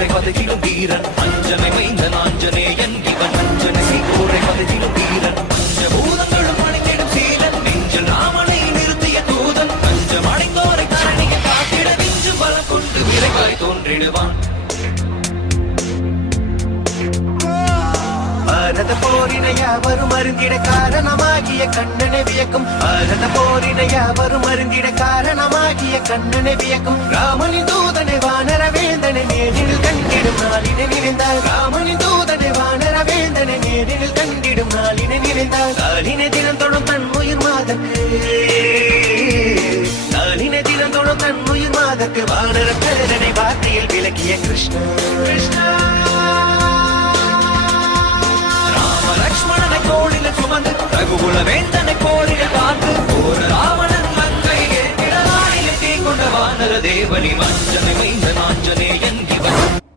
சீக்கோரை பதத்திலும் வீரன் அஞ்சனை மைந்தன் ஆஞ்சநேயன் இவன் அஞ்சனை சீக்கோரை பதத்திலும் வீரன் பஞ்சபூதங்களும் அணிந்திடும் சீலன் நெஞ்சில் ராமனை நிறுத்திய தூதன் பஞ்சம் அடைந்தோரை தரணிய காத்திட விஞ்சு பலம் கொண்டு விரைவாய் தோன்றிடுவான் பாரத போரினை யாவரும் அருந்திட காரணமாகிய கண்ணனை வியக்கும் பாரத போரினை யாவரும் அருந்திட காரணமாகிய கண்ணனை வியக்கும் ராமனின் தூதனை வானர வேந்தனை நேரில் கண்டிடும் நாளினை நினைந்தால் ராமனின் தூதனை வானர வேந்தனை நேரில் கண்டிடும் நாளினை நினைந்தால் காலினை தினம் தொடும் தன் உயிர் மாதற்கு காலினை தினம் தொடும் தன் உயிர் மாதற்கு வானர பேரனை வார்த்தையில் விளக்கிய கிருஷ்ணா கிருஷ்ணா லட்சுமணனை தோளில சுமந்து ரகுகுல வேந்தனை போரிட காத்து ஒரு ராவணன் மங்கை ஏற்றிட வானிலை தீ கொண்ட வானர தேவனி மஞ்சனை மைந்த நாஞ்சனேயன்